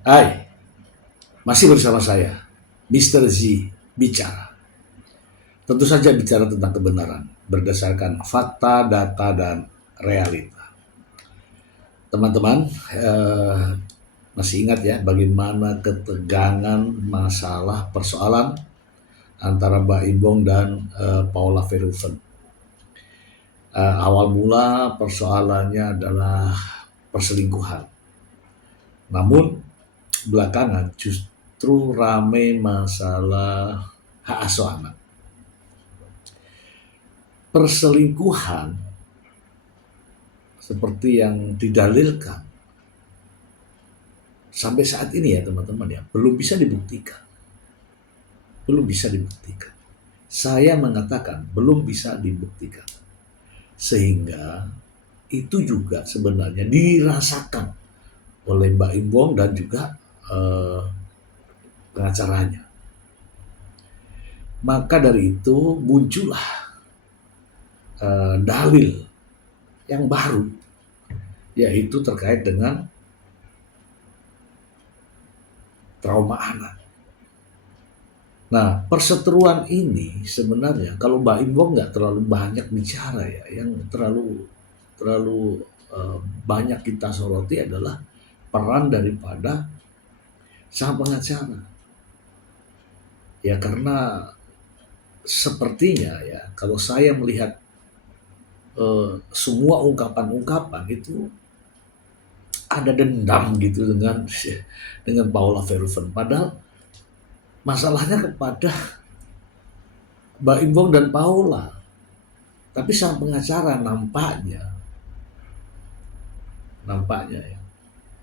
Hai, masih bersama saya, Mr. Z bicara. Tentu saja bicara tentang kebenaran, berdasarkan fakta, data, dan realita. Teman-teman, masih ingat ya bagaimana ketegangan masalah persoalan antara Mbak Imbong dan Paula Verhoeven. Awal mula persoalannya adalah perselingkuhan. Namun belakangan justru rame masalah hak asuh anak. Perselingkuhan seperti yang didalilkan sampai saat ini ya teman-teman ya belum bisa dibuktikan. Belum bisa dibuktikan. Saya mengatakan belum bisa dibuktikan. Sehingga itu juga sebenarnya dirasakan oleh Mbak Imbong dan juga pengacaranya. Maka dari itu muncullah dalil yang baru, yaitu terkait dengan trauma anak. Nah, perseteruan ini sebenarnya kalau Mbak Imbong nggak terlalu banyak bicara ya, yang terlalu banyak kita soroti adalah peran daripada sang pengacara. Ya karena sepertinya ya kalau saya melihat semua ungkapan-ungkapan itu ada dendam gitu dengan Paula Verhoeven. Padahal masalahnya kepada Mbak Imbong dan Paula. Tapi sang pengacara nampaknya ya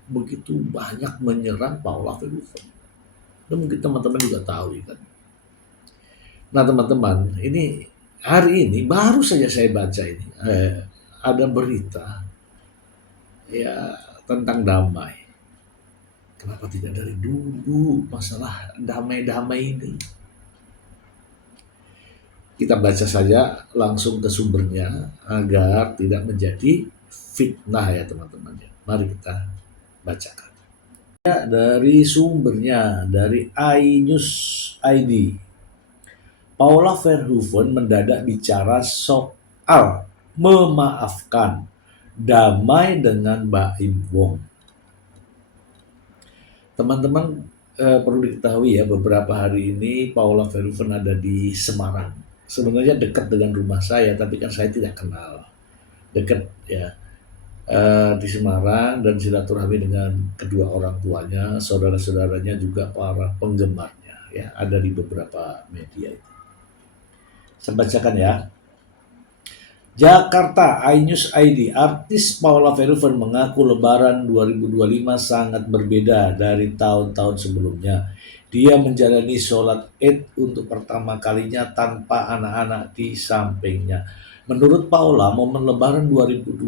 begitu banyak menyerang Paula Verhoeven. Dan mungkin teman-teman juga tahu ya kan. Nah teman-teman, ini hari ini baru saja saya baca ini ada berita ya tentang damai. Kenapa tidak dari dulu masalah damai-damai ini? Kita baca saja langsung ke sumbernya agar tidak menjadi fitnah ya teman-teman. Mari kita bacakan. Ya, dari sumbernya, dari iNews ID. Paula Verhoeven mendadak bicara soal memaafkan, damai dengan Mbak Imbong. Teman-teman perlu diketahui ya beberapa hari ini Paula Verhoeven ada di Semarang. Sebenarnya dekat dengan rumah saya, tapi kan saya tidak kenal. Dekat ya di Semarang dan silaturahmi dengan kedua orang tuanya, saudara-saudaranya juga para penggemarnya ya ada di beberapa media itu. Saya bacakan ya. Jakarta, iNews ID, artis Paula Verhoeven mengaku Lebaran 2025 sangat berbeda dari tahun-tahun sebelumnya. Dia menjalani sholat Id untuk pertama kalinya tanpa anak-anak di sampingnya. Menurut Paula, momen Lebaran 2025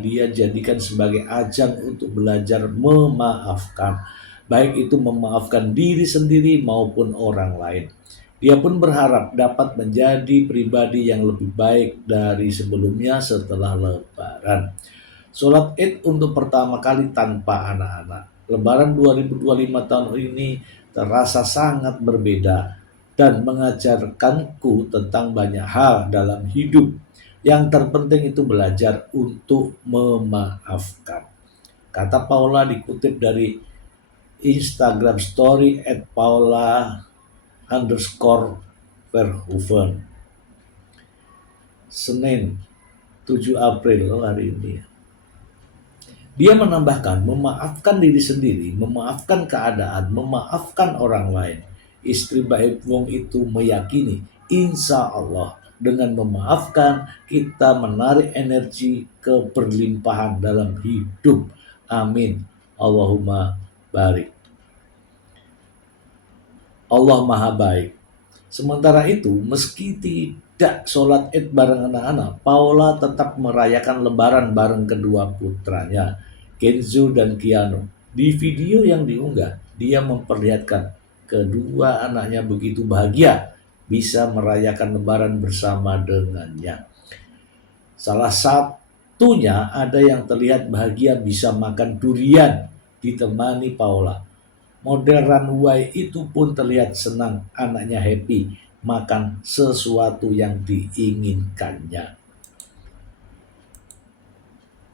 dia jadikan sebagai ajang untuk belajar memaafkan. Baik itu memaafkan diri sendiri maupun orang lain. Dia pun berharap dapat menjadi pribadi yang lebih baik dari sebelumnya setelah Lebaran. Sholat Id untuk pertama kali tanpa anak-anak. Lebaran 2025 tahun ini terasa sangat berbeda dan mengajarkanku tentang banyak hal dalam hidup. Yang terpenting itu belajar untuk memaafkan. Kata Paula dikutip dari Instagram story @paula_Verhoeven. Senin 7 April hari ini. Dia menambahkan memaafkan diri sendiri, memaafkan keadaan, memaafkan orang lain. Istri Mbak Wong itu meyakini insya Allah dengan memaafkan kita menarik energi keberlimpahan dalam hidup. Amin. Allahumma barik. Allah Maha Baik. Sementara itu, meski tidak sholat Id bareng anak-anak, Paula tetap merayakan Lebaran bareng kedua putranya, Kenzo dan Keanu. Di video yang diunggah, dia memperlihatkan kedua anaknya begitu bahagia bisa merayakan Lebaran bersama dengannya. Salah satunya ada yang terlihat bahagia bisa makan durian ditemani Paula. Model runway itu pun terlihat senang, anaknya happy, makan sesuatu yang diinginkannya.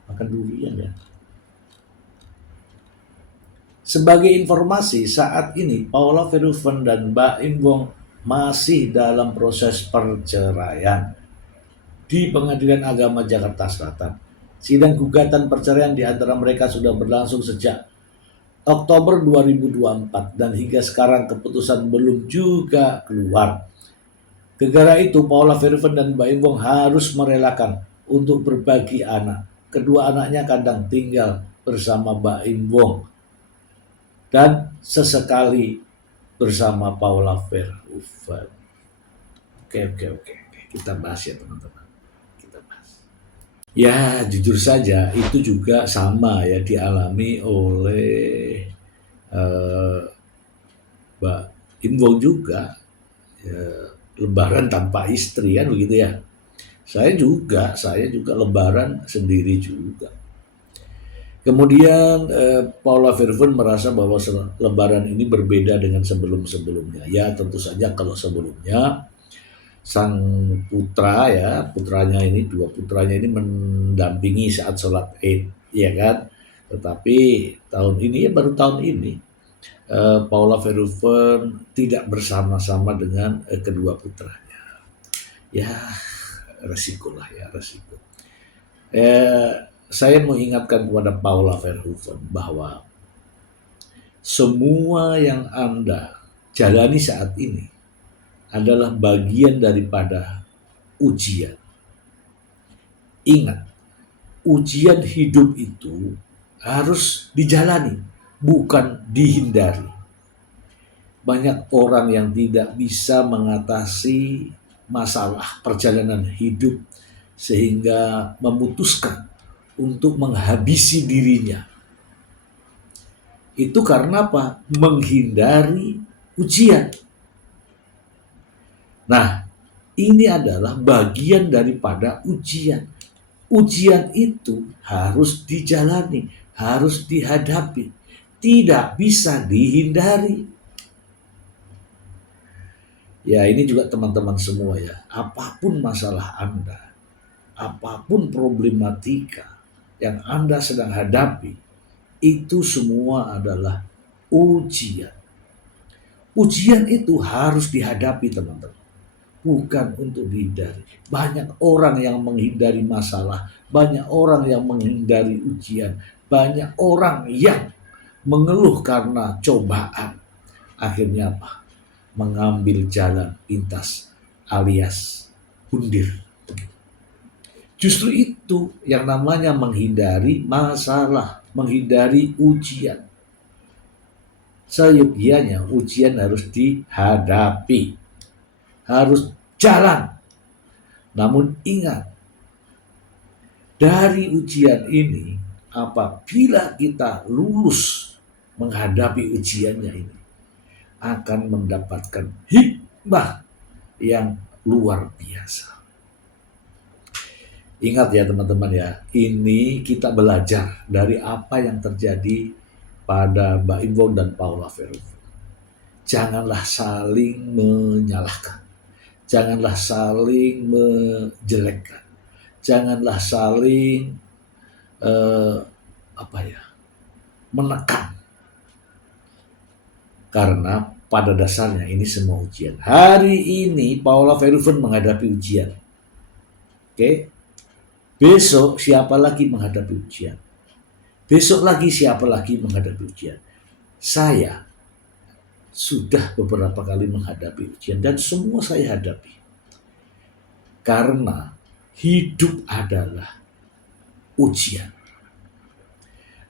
Makan durian ya. Sebagai informasi, saat ini Paula Verhoeven dan Mbak Im Wong masih dalam proses perceraian di Pengadilan Agama Jakarta Selatan. Sidang gugatan perceraian di antara mereka sudah berlangsung sejak Oktober 2024 dan hingga sekarang keputusan belum juga keluar. Gara-gara itu, Paula Verhoeven dan Mbak Im Wong harus merelakan untuk berbagi anak. Kedua anaknya kadang tinggal bersama Mbak Im Wong dan sesekali bersama Paula Verhoeven. Oke. Kita bahas ya teman-teman. Kita bahas. Ya, jujur saja itu juga sama ya dialami oleh Mbak Im Wong juga. Ya, lebaran tanpa istri kan begitu ya. Saya juga lebaran sendiri juga. Kemudian Paula Verhoeven merasa bahwa lebaran ini berbeda dengan sebelum-sebelumnya. Ya tentu saja kalau sebelumnya sang putra ya, dua putranya ini mendampingi saat sholat Id, ya kan. Tetapi tahun ini ya baru tahun ini Paula Verhoeven tidak bersama-sama dengan kedua putranya. Ya resiko. Saya mengingatkan kepada Paula Verhoeven bahwa semua yang Anda jalani saat ini adalah bagian daripada ujian. Ingat, ujian hidup itu harus dijalani, bukan dihindari. Banyak orang yang tidak bisa mengatasi masalah perjalanan hidup sehingga memutuskan untuk menghabisi dirinya. Itu karena apa? Menghindari ujian. Nah, ini adalah bagian daripada ujian. Ujian itu harus dijalani, harus dihadapi, tidak bisa dihindari. Ya, ini juga teman-teman semua ya. Apapun masalah Anda, apapun problematika yang Anda sedang hadapi, itu semua adalah ujian. Ujian itu harus dihadapi teman-teman, bukan untuk dihindari. Banyak orang yang menghindari masalah, banyak orang yang menghindari ujian, banyak orang yang mengeluh karena cobaan. Akhirnya apa? Mengambil jalan pintas alias undir. Justru itu yang namanya menghindari masalah, menghindari ujian. Seyogianya ujian harus dihadapi, harus jalan. Namun ingat, dari ujian ini, apabila kita lulus menghadapi ujiannya ini, akan mendapatkan hikmah yang luar biasa. Ingat ya teman-teman ya, ini kita belajar dari apa yang terjadi pada Mbak Im Wong dan Paula Verhoeven. Janganlah saling menyalahkan, janganlah saling menjelekkan, janganlah saling menekan. Karena pada dasarnya ini semua ujian. Hari ini Paula Verhoeven menghadapi ujian. Oke. Besok siapa lagi menghadapi ujian? Besok lagi siapa lagi menghadapi ujian? Saya sudah beberapa kali menghadapi ujian dan semua saya hadapi. Karena hidup adalah ujian.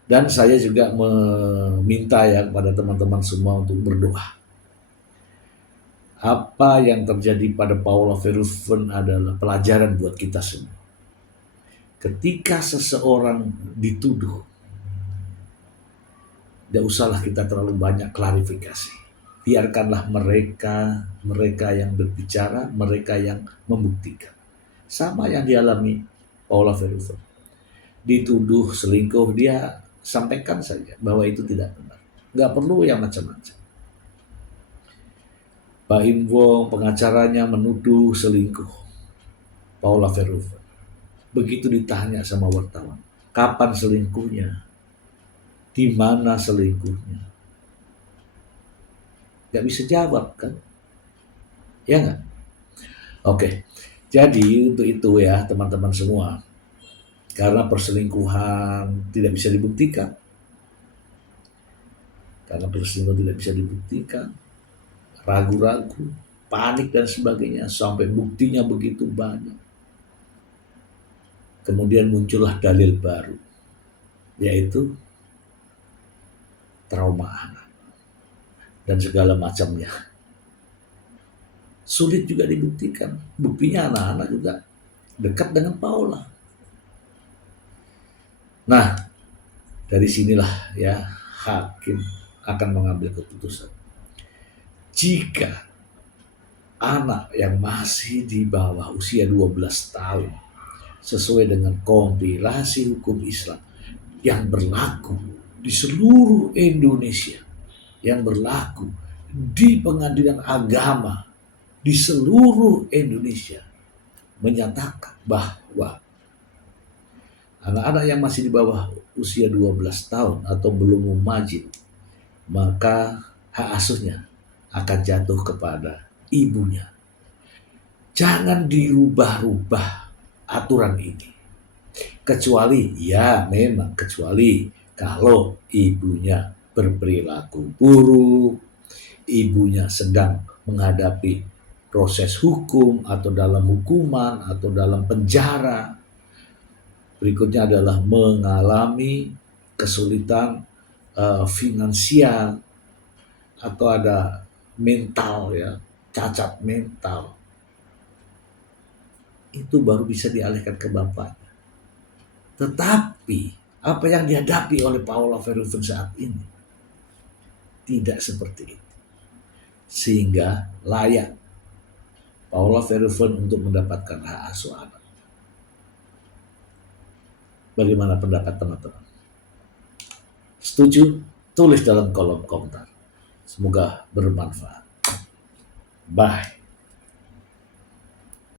Dan saya juga meminta ya kepada teman-teman semua untuk berdoa. Apa yang terjadi pada Paula Verhoeven adalah pelajaran buat kita semua. Ketika seseorang dituduh, tidak usahlah kita terlalu banyak klarifikasi. Biarkanlah mereka yang berbicara, mereka yang membuktikan. Sama yang dialami Paula Verhoeven. Dituduh selingkuh, dia sampaikan saja bahwa itu tidak benar. nggak perlu yang macam-macam. Pak Im Wong, pengacaranya, menuduh selingkuh Paula Verhoeven. Begitu ditanya sama wartawan, kapan selingkuhnya? Di mana selingkuhnya? Nggak bisa jawab kan? Ya nggak? Oke, jadi untuk itu ya teman-teman semua, karena perselingkuhan tidak bisa dibuktikan, ragu-ragu, panik dan sebagainya, sampai buktinya begitu banyak. Kemudian muncullah dalil baru, yaitu trauma anak dan segala macamnya. Sulit juga dibuktikan. Buktinya anak-anak juga dekat dengan Paula. Nah, dari sinilah ya hakim akan mengambil keputusan. Jika anak yang masih di bawah usia 12 tahun sesuai dengan kompilasi hukum Islam yang berlaku di seluruh Indonesia, yang berlaku di pengadilan agama di seluruh Indonesia, menyatakan bahwa anak-anak yang masih di bawah usia 12 tahun atau belum mumajid, maka hak asuhnya akan jatuh kepada ibunya. Jangan dirubah-rubah aturan ini. Kecuali kalau ibunya berperilaku buruk, ibunya sedang menghadapi proses hukum atau dalam hukuman atau dalam penjara. Berikutnya adalah mengalami kesulitan finansial atau ada mental ya, cacat mental. Itu baru bisa dialihkan ke bapaknya. Tetapi apa yang dihadapi oleh Paula Verhoeven saat ini tidak seperti itu. Sehingga layak Paula Verhoeven untuk mendapatkan hak asuh anak. Bagaimana pendapat teman-teman? Setuju? Tulis dalam kolom komentar. Semoga bermanfaat. Bye.